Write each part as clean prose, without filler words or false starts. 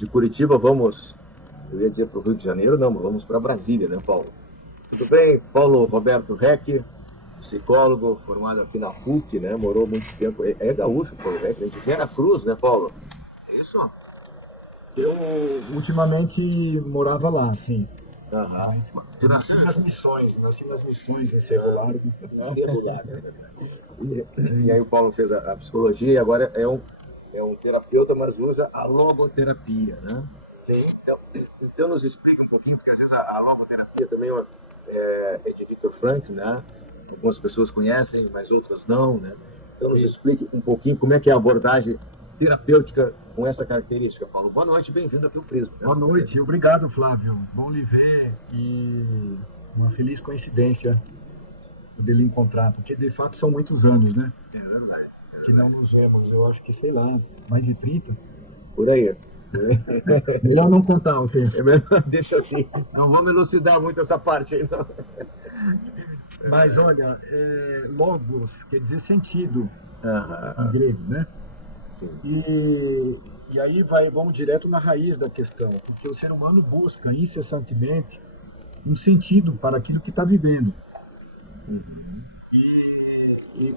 De Curitiba, eu ia dizer para o Rio de Janeiro, não, mas vamos para Brasília, né, Paulo? Tudo bem? Paulo Roberto Reck, psicólogo, formado aqui na PUC, né? Morou muito tempo. É gaúcho, Paulo Reck, de Vera Cruz, né, Paulo? É isso? Eu ultimamente morava lá, sim. Aham. Mas Tu eu nasceu nasci nas missões em Cerro Largo. em Cerro Largo, é verdade. É E aí o isso. Paulo fez a psicologia e agora é um terapeuta, mas usa a logoterapia, né? Sim. Então nos explica um pouquinho, porque às vezes a logoterapia também é de Viktor Frankl, né? Algumas pessoas conhecem, mas outras não, né? Então nos Isso. explique um pouquinho como é que é a abordagem terapêutica com essa característica, Paulo. Boa noite, bem-vindo aqui ao Prisma, né? Boa noite, obrigado, Flávio. Bom lhe ver e uma feliz coincidência poder lhe encontrar, porque de fato são muitos anos, né? É verdade, Que não nos vemos. Eu acho que, sei lá, mais de 30. por aí. Melhor não contar o tempo. É melhor, deixa assim, não vamos elucidar muito essa parte aí, não. Mas olha, logos quer dizer sentido em Aham, grego, né? sim. E aí vamos direto na raiz da questão, porque o ser humano busca incessantemente um sentido para aquilo que está vivendo.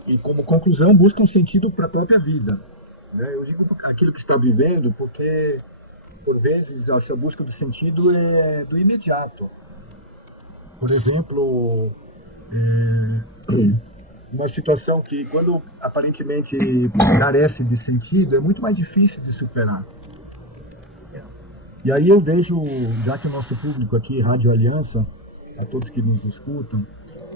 E como conclusão, busca um sentido para a própria vida. Né? Eu digo aquilo que está vivendo porque, por vezes, essa busca do sentido é do imediato. Por exemplo, uma situação que, quando aparentemente carece de sentido, é muito mais difícil de superar. E aí eu vejo, já que o nosso público aqui, Rádio Aliança, a todos que nos escutam,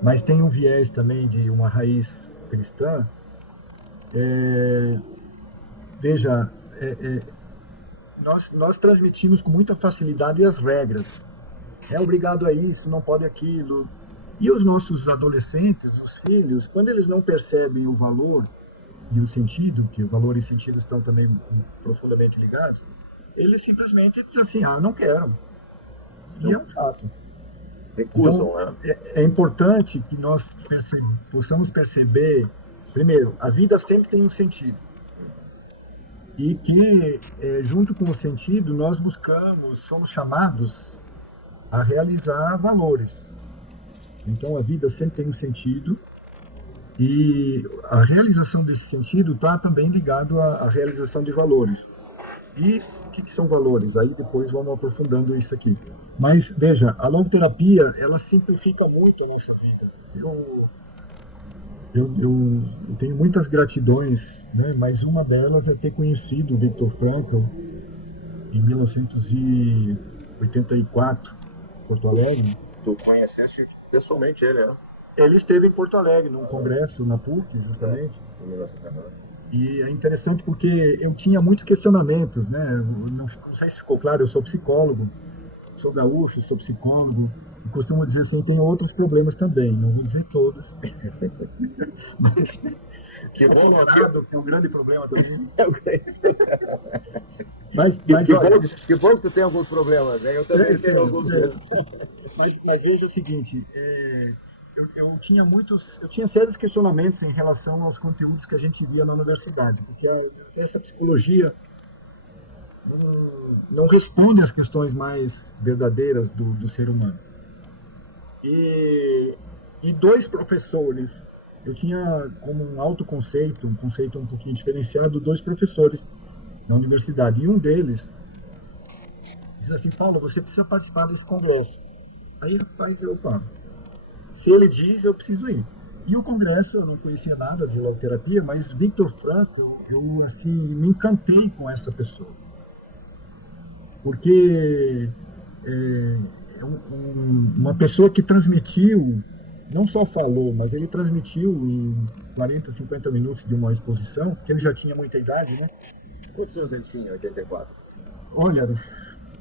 mas tem um viés também de uma raiz cristã, veja, nós transmitimos com muita facilidade as regras. É obrigado a isso, não pode aquilo. E os nossos adolescentes, os filhos, quando eles não percebem o valor e o sentido, que o valor e sentido estão também profundamente ligados, eles simplesmente dizem assim, não quero. E é Não um fato. Então, recusam, né? é importante que nós possamos perceber, primeiro, a vida sempre tem um sentido. E que, junto com o sentido, nós somos chamados a realizar valores. Então, a vida sempre tem um sentido e a realização desse sentido está também ligado à realização de valores. E o que são valores? Aí depois vamos aprofundando isso aqui. Mas veja, a logoterapia ela simplifica muito a nossa vida. Eu tenho muitas gratidões, né? Mas uma delas é ter conhecido o Viktor Frankl em 1984, Porto Alegre. Tu conheceste pessoalmente ele, né? Ele esteve em Porto Alegre, num congresso na PUC, justamente. E é interessante porque eu tinha muitos questionamentos, né? Não sei se ficou claro, eu sou psicólogo, sou gaúcho, sou psicólogo. Eu costumo dizer assim, tem outros problemas também, não vou dizer todos. Mas Que sou bom, colorado, que é um grande problema também. que, Mas que, bom, olha, que bom que tu tem alguns problemas, né? Eu também tenho alguns. mas veja o seguinte, eu tinha sérios questionamentos em relação aos conteúdos que a gente via na universidade, porque essa psicologia não responde às questões mais verdadeiras do ser humano. E, e dois professores, eu tinha como um autoconceito, um conceito um pouquinho diferenciado, dois professores na universidade. E um deles diz assim, Paulo, você precisa participar desse congresso. Aí, rapaz, opa, se ele diz, eu preciso ir. E o congresso, eu não conhecia nada de logoterapia, mas Viktor Frankl, eu assim, me encantei com essa pessoa. Porque uma pessoa que transmitiu, não só falou, mas ele transmitiu em 40, 50 minutos de uma exposição, que ele já tinha muita idade, né? Quantos anos ele tinha em 84? Olha,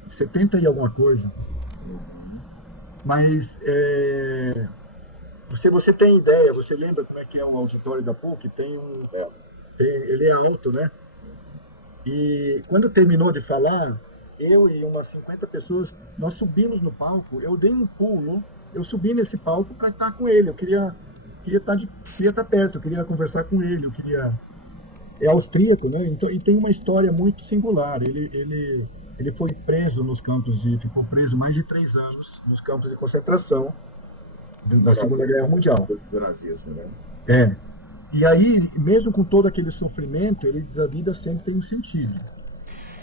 70 e alguma coisa. Mas você tem ideia, você lembra como é que é um auditório da PUC? É. Ele é alto, né? E quando terminou de falar, eu e umas 50 pessoas, nós subimos no palco, eu dei um pulo, eu subi nesse palco para estar com ele, eu queria estar perto, eu queria conversar com ele, é austríaco, né? Então, e tem uma história muito singular. Ele ele foi preso nos campos ficou preso mais de 3 anos nos campos de concentração da Segunda Guerra Mundial. Do nazismo, né? É. E aí, mesmo com todo aquele sofrimento, ele diz: a vida sempre tem um sentido.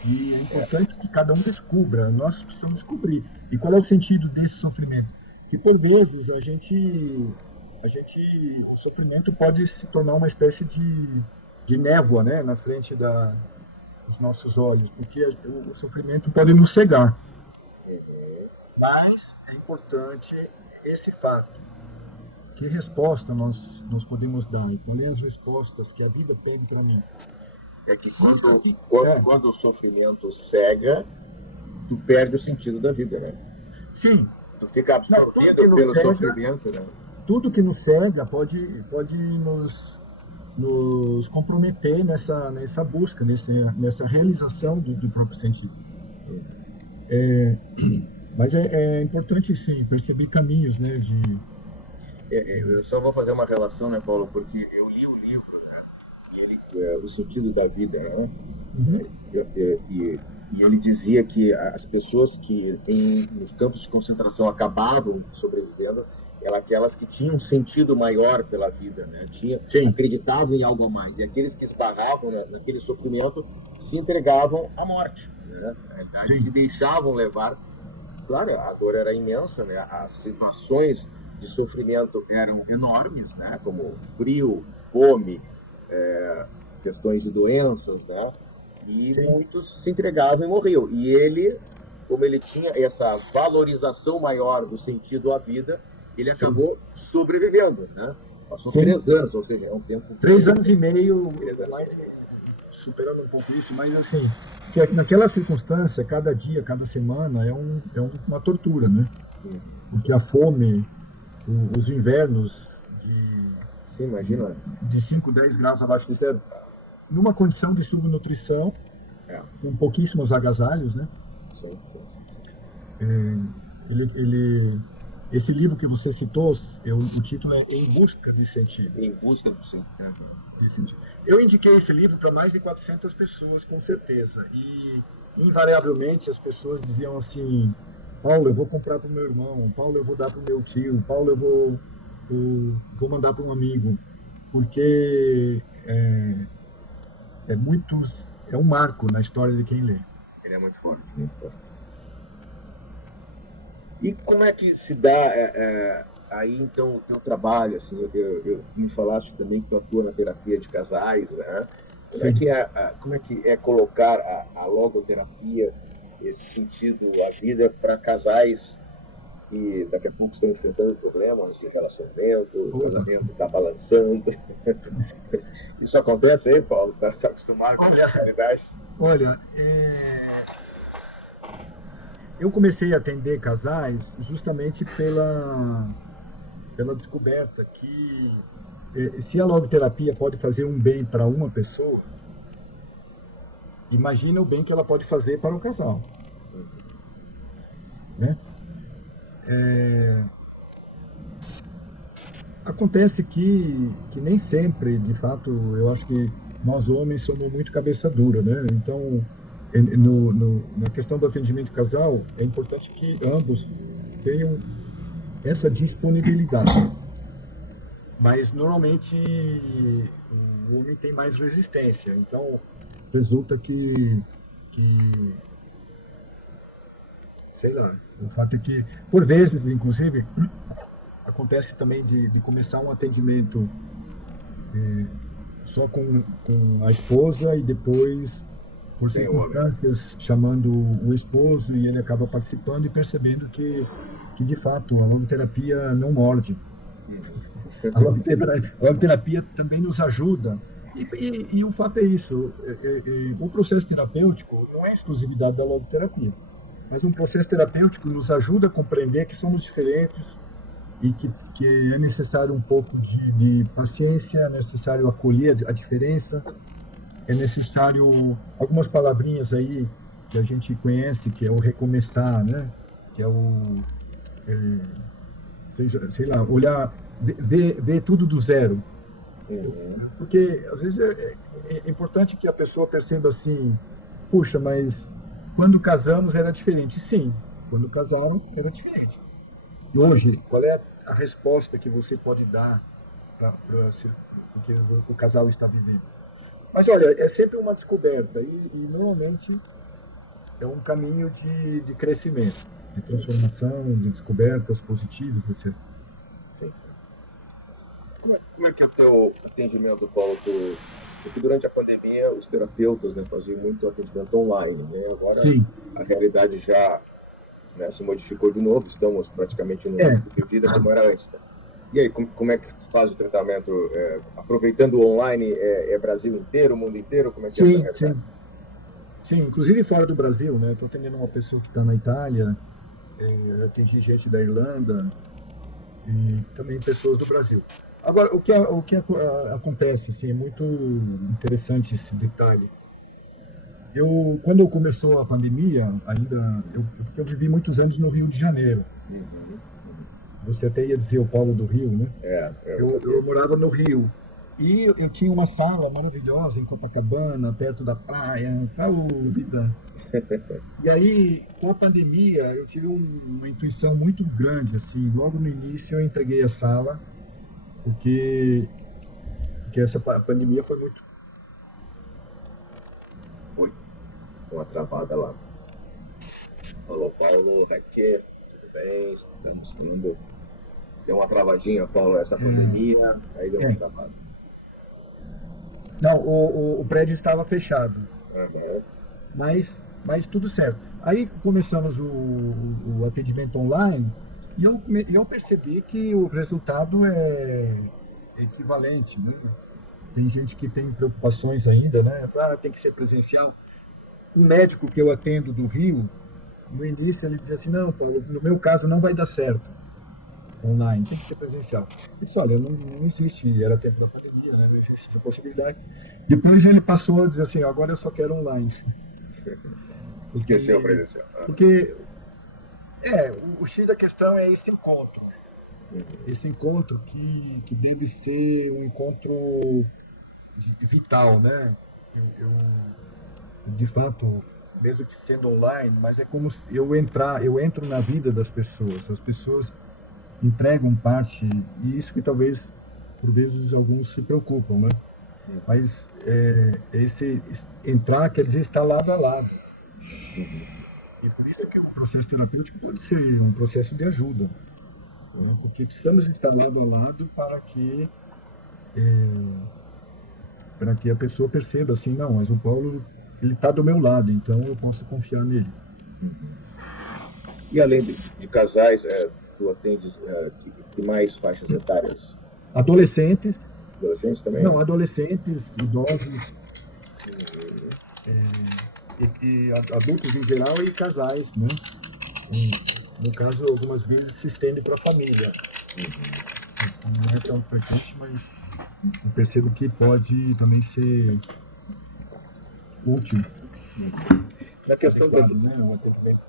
E é importante que cada um descubra, nós precisamos descobrir. E qual é o sentido desse sofrimento? Que por vezes o sofrimento pode se tornar uma espécie de névoa, né, na frente dos nossos olhos, porque o sofrimento pode nos cegar. Mas é importante esse fato. Que resposta nós podemos dar? E quais as respostas que a vida pede para mim? É que quando o sofrimento cega, tu perde o sentido da vida, né? Sim. Tu fica absorvido pelo sofrimento, né? Tudo que nos cega pode nos comprometer nessa busca, nessa realização do próprio sentido. Mas é importante, sim, perceber caminhos, né, Eu só vou fazer uma relação, né, Paulo, porque eu li o livro, né, O Sentido da Vida, né? Uhum. E ele dizia que as pessoas que nos campos de concentração acabavam sobrevivendo eram aquelas que tinham um sentido maior pela vida, né? Acreditavam em algo a mais. E aqueles que esbarravam, né, naquele sofrimento se entregavam à morte, né? Na realidade, se deixavam levar. Claro, a dor era imensa, né? As situações de sofrimento eram enormes, né? Como frio, fome, questões de doenças, né? E muitos se entregavam e morriam. E ele, como ele tinha essa valorização maior do sentido à vida, ele acabou sobrevivendo, né? Passou 3 anos, ou seja, é um tempo... 3 anos e meio, superando um pouco isso, mas assim, que naquela circunstância, cada dia, cada semana é uma tortura, né? Porque a fome, os invernos de 5, 10 graus abaixo de zero, numa condição de subnutrição, com pouquíssimos agasalhos, né? Sim. Esse livro que você citou, o título é Em Busca de Sentido. Em Busca de Sentido. Eu indiquei esse livro para mais de 400 pessoas, com certeza. E, invariavelmente, as pessoas diziam assim: Paulo, eu vou comprar para o meu irmão. Paulo, eu vou dar para o meu tio. Paulo, eu vou mandar para um amigo. Porque é um marco na história de quem lê. Ele é muito forte, muito forte. E como é que se dá aí, então, o teu trabalho? Assim, eu me falaste também que tu atua na terapia de casais, né? Como é que é colocar a logoterapia, esse sentido, a vida, para casais que daqui a pouco estão enfrentando problemas de relacionamento, o casamento está balançando? Isso acontece aí, Paulo? Está acostumado com essa realidade? Olha, eu comecei a atender casais justamente pela descoberta que se a logoterapia pode fazer um bem para uma pessoa, imagina o bem que ela pode fazer para um casal. Né? Acontece que nem sempre, de fato, eu acho que nós homens somos muito cabeça dura, né? Então, na questão do atendimento casal, é importante que ambos tenham essa disponibilidade. Mas, normalmente, o homem tem mais resistência. Então, resulta que sei lá, o fato é que, por vezes, inclusive, acontece também de começar um atendimento só com a esposa e depois, por circunstâncias, chamando o esposo, e ele acaba participando e percebendo que de fato, a logoterapia não morde. A logoterapia também nos ajuda. E o fato é isso, o processo terapêutico não é exclusividade da logoterapia, mas um processo terapêutico nos ajuda a compreender que somos diferentes e que é necessário um pouco de paciência, é necessário acolher a diferença, é necessário algumas palavrinhas aí que a gente conhece, que é o recomeçar, né? Que é sei lá, olhar, ver tudo do zero. Porque às vezes é importante que a pessoa perceba assim: puxa, mas Quando casamos era diferente, sim. Quando casaram era diferente. E hoje, qual é a resposta que você pode dar para o que o casal está vivendo? Mas olha, é sempre uma descoberta e normalmente é um caminho de crescimento, de transformação, de descobertas positivas, etc. Sim, sim. Como é que é o teu atendimento, Paulo? Porque durante a pandemia os terapeutas, né, faziam muito atendimento online, né? Agora Sim, a realidade já, né, se modificou de novo, estamos praticamente no é, ritmo de vida como era antes, né? E aí, como é que tu faz o tratamento? Aproveitando o online, Brasil inteiro, mundo inteiro? Como é que é essa sim, realidade? sim, sim. Inclusive fora do Brasil, né? Estou atendendo uma pessoa que está na Itália, atendi gente da Irlanda e também pessoas do Brasil. Agora, acontece, assim, é muito interessante esse detalhe. Quando começou a pandemia, porque eu vivi muitos anos no Rio de Janeiro. Uhum. Você até ia dizer o Paulo do Rio, né? Eu Eu sabia. morava no Rio. E eu tinha uma sala maravilhosa em Copacabana, perto da praia, sabe, vida. E aí, com a pandemia, eu tive uma intuição muito grande, assim, logo no início eu entreguei a sala, porque, porque essa pandemia foi muito. Oi, uma travada lá. Alô, Paulo, aqui, tudo bem? Estamos falando. Deu uma travadinha, Paulo, essa pandemia, aí deu uma É, travada. não, o prédio estava fechado, Aham. mas tudo certo. Aí começamos o atendimento online e eu percebi que o resultado é equivalente, né? Tem gente que tem preocupações ainda, né? Tem que ser presencial. Um médico que eu atendo do Rio, no início ele dizia assim, não, Paulo, no meu caso não vai dar certo online, tem que ser presencial. Eu disse, olha, não existe, era tempo da pandemia, né? Não existe essa possibilidade. Depois ele passou a dizer assim, agora eu só quero online. Esqueceu a Porque, presencial. porque o X da questão é esse encontro. Uhum. Esse encontro que deve ser um encontro vital, né? De fato, mesmo que sendo online, mas é como se eu entro na vida das pessoas. As pessoas entregam parte, e isso que talvez, por vezes, alguns se preocupam, né? Mas entrar quer dizer estar lado a lado. E por isso é que o processo terapêutico pode ser um processo de ajuda, né? Porque precisamos estar lado a lado para que a pessoa perceba assim, não, mas o Paulo ele está do meu lado, então eu posso confiar nele. E além de casais, tu atendes que mais faixas etárias? Adolescentes, Adolescentes também? não, adolescentes, idosos, adultos em geral e casais, né? No caso, algumas vezes se estende para a família. Não é tão frequente, mas eu percebo que pode também ser útil, Na questão do, adequado, né? Um atendimento.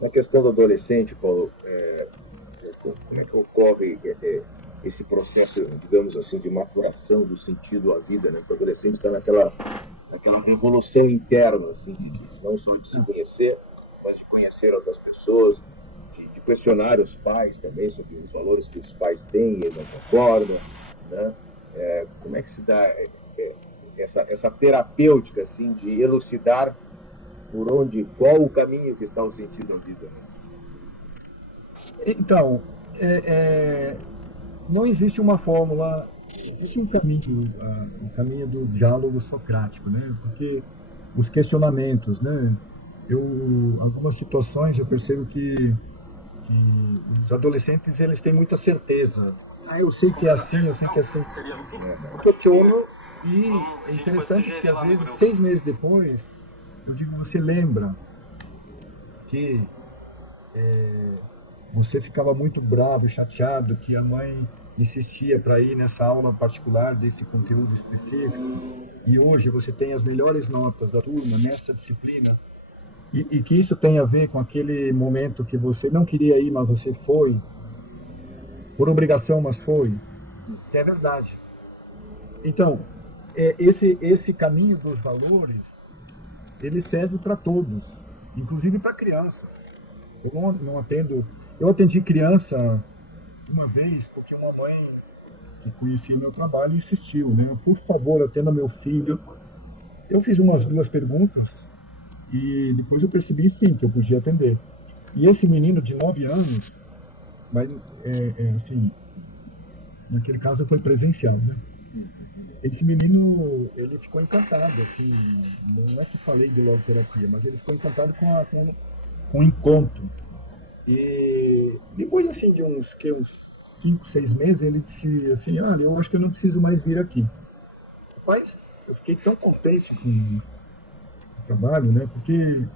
na questão do adolescente, Paulo, como é que ocorre esse processo, digamos assim, de maturação do sentido à vida, né? Porque o adolescente está naquela revolução interna, assim, não só de se conhecer, mas de conhecer outras pessoas, de questionar os pais também sobre os valores que os pais têm e ele não concorda, né? Como é que se dá essa terapêutica, assim, de elucidar qual o caminho que está o sentido da vida, né? Então, não existe uma fórmula, existe um caminho, o caminho do diálogo socrático, né? Porque os questionamentos, né? Algumas situações eu percebo que os adolescentes eles têm muita certeza. Eu sei que é assim, eu sei que é assim. Eu questiono e é interessante porque às vezes 6 meses depois eu digo, você lembra que você ficava muito bravo, chateado que a mãe insistia para ir nessa aula particular desse conteúdo específico e hoje você tem as melhores notas da turma nessa disciplina e que isso tem a ver com aquele momento que você não queria ir, mas você foi, por obrigação, mas foi. Isso é verdade. Então, esse caminho dos valores ele serve para todos, inclusive para criança. Eu não atendo. Eu atendi criança uma vez porque uma mãe que conhecia meu trabalho insistiu, né? Por favor, atenda meu filho. Eu fiz umas duas perguntas e depois eu percebi sim que eu podia atender. E esse menino de 9 anos, mas assim, naquele caso foi presencial, né? Esse menino, ele ficou encantado, assim, não é que falei de logoterapia, mas ele ficou encantado com o encontro. E depois, assim, de uns 5, 6 meses, ele disse assim, olha, eu acho que eu não preciso mais vir aqui. Mas eu fiquei tão contente com o trabalho, né? Porque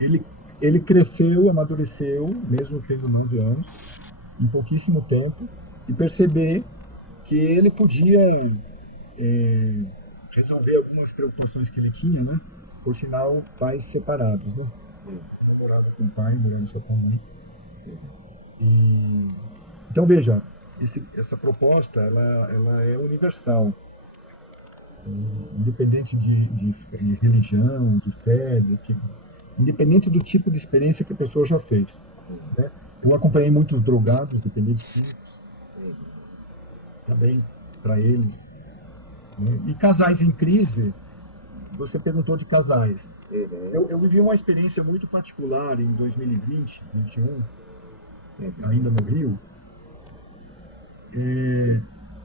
ele, ele cresceu, amadureceu, mesmo tendo 9 anos, em pouquíssimo tempo, e perceber que ele podia é, resolver algumas preocupações que ele tinha, né? Por sinal, pais separados, né? Um morava com o pai, morando só com a mãe. E, então, veja, essa proposta, ela é universal, independente de religião, de fé, independente do tipo de experiência que a pessoa já fez, né? Eu acompanhei muitos drogados, dependentes químicos, também para eles, né? E casais em crise, você perguntou de casais. Eu vivi uma experiência muito particular em 2020, 2021, ainda no Rio,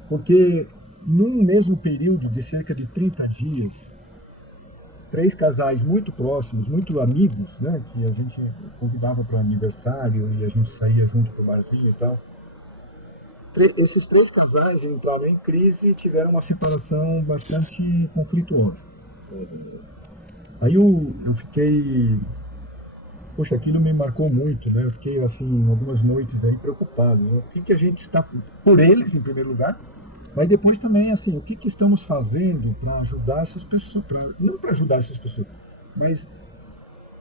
porque num mesmo período de cerca de 30 dias, três casais muito próximos, muito amigos, né, que a gente convidava para aniversário e a gente saía junto para o barzinho e tal. Esses três casais entraram em crise e tiveram uma separação bastante conflituosa. Aí eu fiquei, poxa, aquilo me marcou muito, né? Eu fiquei assim algumas noites aí preocupado, né? O que que a gente está por eles em primeiro lugar, mas depois também assim, o que que estamos fazendo para ajudar essas pessoas, não para ajudar essas pessoas, mas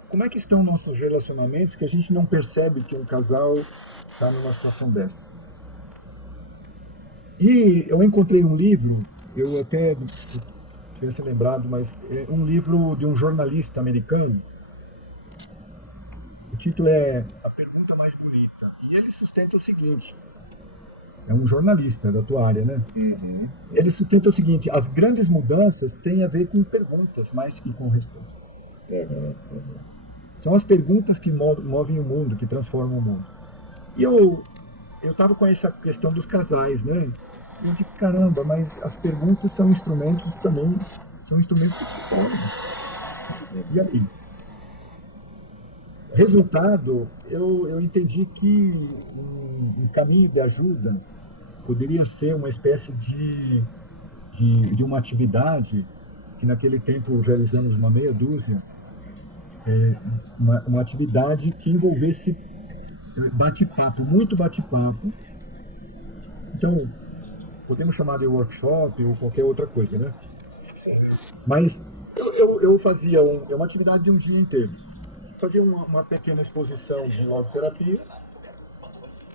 como é que estão nossos relacionamentos que a gente não percebe que um casal está numa situação dessa? E eu encontrei um livro, eu até se tivesse lembrado, mas é um livro de um jornalista americano. O título é A Pergunta Mais Bonita. E ele sustenta o seguinte: é um jornalista da tua área, né? Ele sustenta o seguinte: as grandes mudanças têm a ver com perguntas mais que com respostas. São as perguntas que movem o mundo, que transformam o mundo. E eu estava com essa questão dos casais, né? E eu digo, caramba, mas as perguntas são instrumentos também, são instrumentos de psicólogo. E aí? Resultado, eu entendi que um caminho de ajuda poderia ser uma espécie de uma atividade, que naquele tempo realizamos uma meia dúzia, uma atividade que envolvesse bate-papo, muito bate-papo. Então, podemos chamar de workshop ou qualquer outra coisa, né? Mas eu fazia uma atividade de um dia inteiro. Fazia uma pequena exposição de logoterapia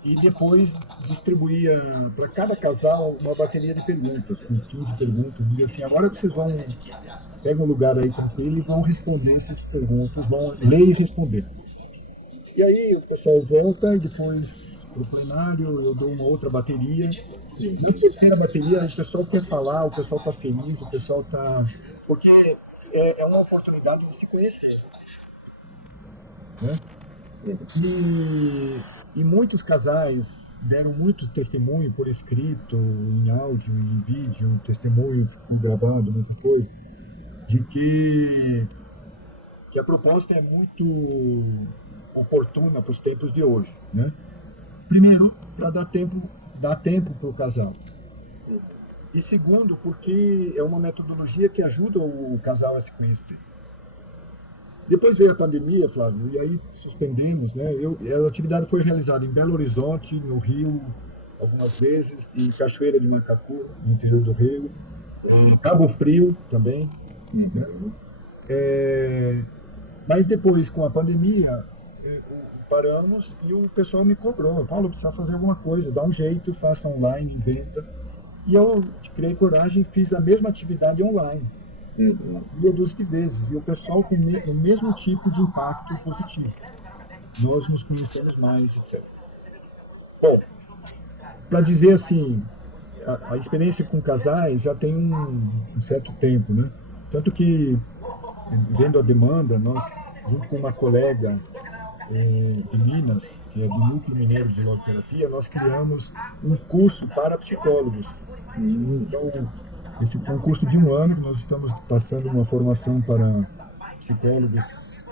e depois distribuía para cada casal uma bateria de perguntas, com 15 perguntas. Dizia assim, agora vocês vão, pegam um lugar aí tranquilo e vão responder essas perguntas, vão ler e responder. E aí o pessoal volta e depois para o plenário eu dou uma outra bateria. Na terceira bateria o pessoal quer falar, o pessoal está feliz, o pessoal está... Porque é uma oportunidade de se conhecer, né? E muitos casais deram muito testemunho por escrito, em áudio, em vídeo, testemunhos gravado, muita coisa, de que a proposta é muito oportuna para os tempos de hoje, né? Primeiro, para dar tempo para o casal. E segundo, porque é uma metodologia que ajuda o casal a se conhecer. Depois veio a pandemia, Flávio, e aí suspendemos, né? A atividade foi realizada em Belo Horizonte, no Rio, algumas vezes, em Cachoeira de Macacu, no interior do Rio, em Cabo Frio também, né? Mas depois, com a pandemia, paramos e o pessoal me cobrou. Paulo, precisa fazer alguma coisa, dá um jeito, faça online, inventa. E eu criei coragem e fiz a mesma atividade online. Uhum. meia dúzia de vezes, e o pessoal com o mesmo tipo de impacto positivo. Nós nos conhecemos mais, etc. Bom, para dizer assim, a experiência com casais já tem um certo tempo, né? Tanto que, vendo a demanda, nós, junto com uma colega de Minas, que é do Núcleo Mineiro de Logoterapia, nós criamos um curso para psicólogos. Uhum. Então, esse é um curso de um ano que nós estamos passando uma formação para psicólogos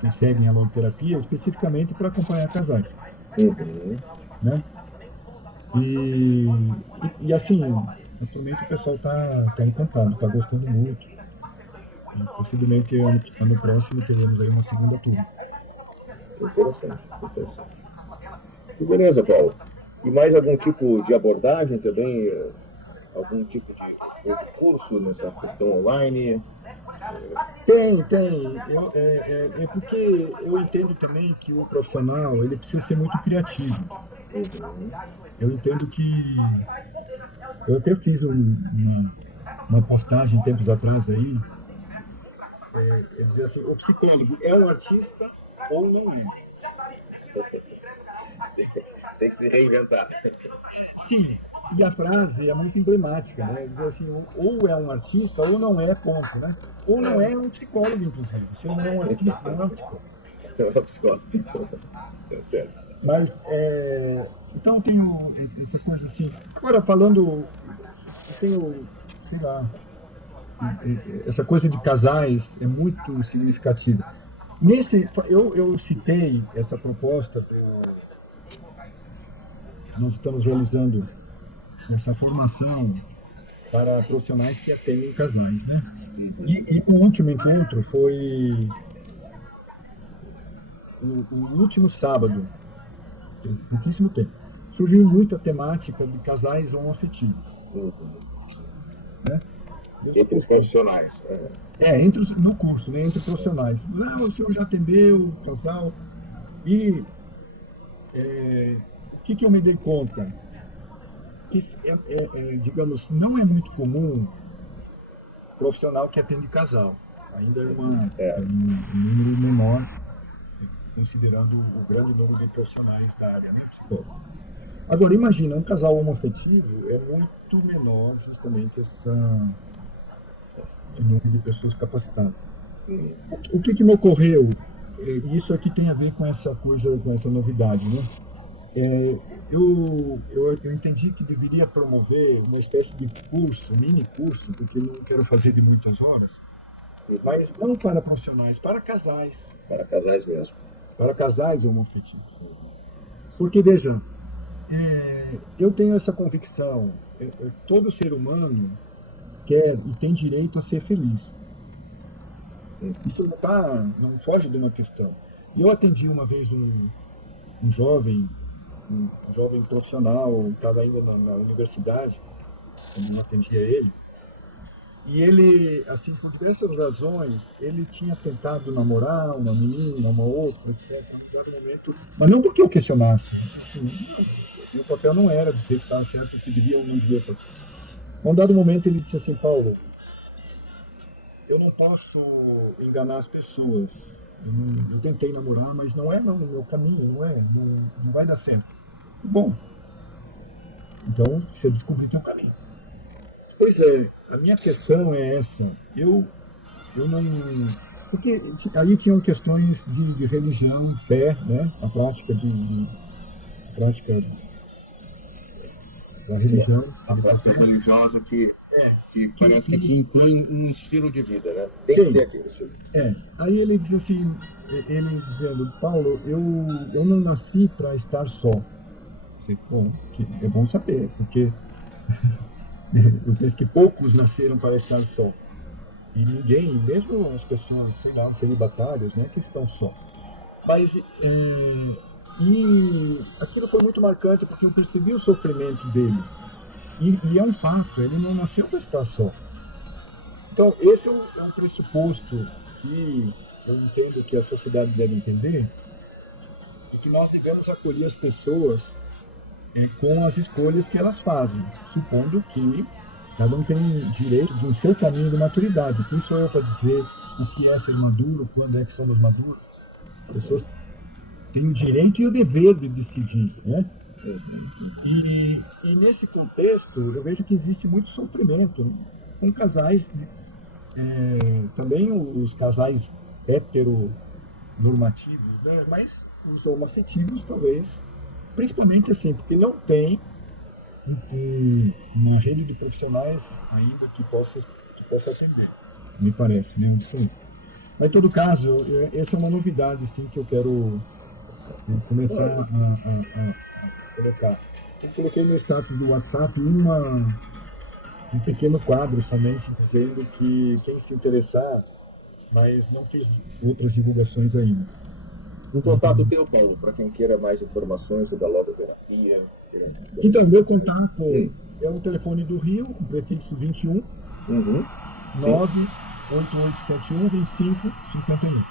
que seguem a logoterapia, especificamente para acompanhar casais, Uhum. né? E assim, atualmente o pessoal tá encantado, está gostando muito. E possivelmente ano próximo teremos aí uma segunda turma. Interessante, interessante. E beleza, Paulo. E mais algum tipo de abordagem também? Algum tipo de outro curso nessa questão online? Tem. É porque eu entendo também que o profissional ele precisa ser muito criativo. Uhum. Eu entendo que eu até fiz uma postagem tempos atrás aí, eu dizia assim, o psicólogo é um artista ou não é? Tem que se reinventar. Sim. E a frase é muito emblemática, né? Dizer assim, ou é um artista ou não é, ponto, né? Ou não é um psicólogo, inclusive. Se não é um artista, não é um psicólogo. Então, é psicólogo. Tá certo. Mas, então, eu tenho essa coisa assim. Agora, falando, eu tenho, sei lá, essa coisa de casais é muito significativa. Eu citei essa proposta nós estamos realizando essa formação para profissionais que atendem casais, né? Uhum. E o último encontro foi o último sábado, faz pouquíssimo tempo. Surgiu muita temática de casais homoafetivos, Uhum. né? Deus, Entre os poxa, profissionais. no curso, né, entre profissionais. Ah, o senhor já atendeu o casal? E o que eu me dei conta? Que, digamos, não é muito comum profissional que atende casal. Ainda é um número menor, considerando o grande número de profissionais da área, né, psicólogo. Agora, imagina, um casal homoafetivo é muito menor justamente esse número de pessoas capacitadas. Uhum. O que me ocorreu? Isso aqui tem a ver com essa coisa, com essa novidade, né? Eu entendi que deveria promover uma espécie de curso, um mini curso, porque não quero fazer de muitas horas, Uhum. mas não para profissionais, Para casais mesmo. para casais homoafetivos. Porque, veja, eu tenho essa convicção, todo ser humano quer e tem direito a ser feliz. Isso não foge de uma questão. Eu atendi uma vez um jovem, um jovem profissional, estava ainda na universidade, quando eu atendia ele, e ele, assim, por diversas razões, ele tinha tentado namorar uma menina, uma outra, etc., num dado momento, mas não porque eu questionasse, assim, não, meu papel não era dizer que estava certo o que devia ou não devia fazer. Num dado momento ele disse assim, Paulo, eu não posso enganar as pessoas. Eu tentei namorar, mas não é não, o meu caminho, não vai dar certo. Bom, então você descobriu teu caminho. Pois é, a minha questão é essa. Eu não. Porque aí tinham questões de religião, fé, né? A prática da Sim, religião que a ele prática professa. religiosa que parece que te Que, inclui um estilo de vida, né? Tem que ter sim, aquele estilo. Aí ele diz assim, ele dizendo, Paulo, eu não nasci para estar só. Bom, é bom saber, porque eu penso que poucos nasceram para estar só. E ninguém, mesmo as pessoas, sei lá, celibatárias, né, que estão só. Mas, e aquilo foi muito marcante porque eu percebi o sofrimento dele. E é um fato, ele não nasceu para estar só. Então, esse é um pressuposto que eu entendo que a sociedade deve entender, e que nós devemos acolher as pessoas com as escolhas que elas fazem, supondo que Cada um tem direito de um seu caminho de maturidade. Quem sou eu para dizer o que é ser maduro, quando é que somos maduros? As pessoas têm o direito e o dever de decidir, né? E nesse contexto, eu vejo que existe muito sofrimento, né? Com casais, né? Também os casais heteronormativos, né? Mas os homoafetivos, talvez, principalmente assim, porque não tem uma rede de profissionais ainda que possa atender, me parece, né? Mas, em todo caso, essa é uma novidade assim, que eu quero começar a colocar. Eu coloquei no status do WhatsApp um pequeno quadro somente dizendo que quem se interessar, mas não fiz outras divulgações ainda. Um contato teu, Paulo, para quem queira mais informações sobre a logoterapia. Então, meu contato é o telefone do Rio, o prefixo 21 Sim. 98871 2551.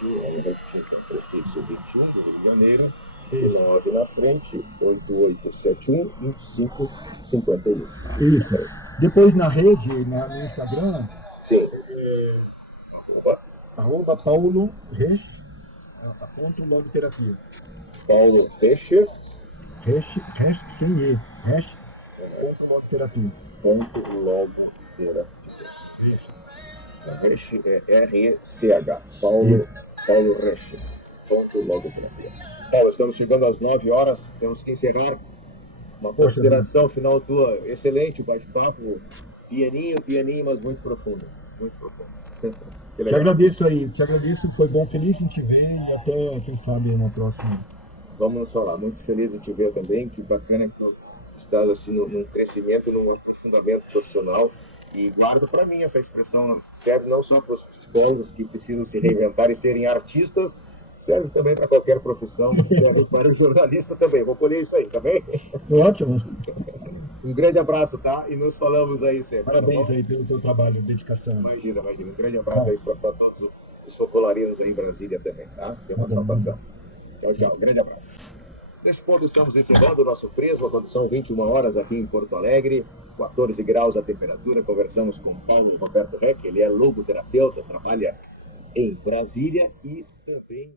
Vamos repetir então. Prefixo 21 do Rio de Janeiro. Isso. 9 na frente, 8871 2551. Isso. Depois na rede, no Instagram, Sim. @Paulo Resch, ponto logoterapia. Paulo Resch. Resch sem E. Resch, ponto logoterapia. Ponto logoterapia. Isso. Resch é R-E-C-H. Paulo Resch. Ponto logoterapia. Paulo, estamos chegando às 9 horas, temos que encerrar. Uma consideração final tua, excelente o bate-papo, pianinho, mas muito profundo. Muito profundo. Te agradeço aí, te agradeço, foi bom, feliz em te ver e até, quem sabe, uma próxima. Vamos nos falar, muito feliz em te ver também, que bacana que tu estás assim num crescimento, num aprofundamento profissional. E guardo para mim essa expressão, serve não só para os psicólogos que precisam se reinventar e serem artistas, serve também para qualquer profissão, serve para o jornalista também. Vou colher isso aí, tá bem? Ótimo. Um grande abraço, tá? E nos falamos aí sempre. Parabéns tá aí pelo teu trabalho, dedicação. Imagina. Um grande abraço aí para todos os popularinos aí em Brasília também, tá? Tem uma saudação. Tchau. Um grande abraço. Nesse ponto estamos encerrando o nosso Prisma, quando são 21 horas aqui em Porto Alegre, 14 graus a temperatura. Conversamos com Paulo Roberto Reck, ele é logoterapeuta, trabalha em Brasília e também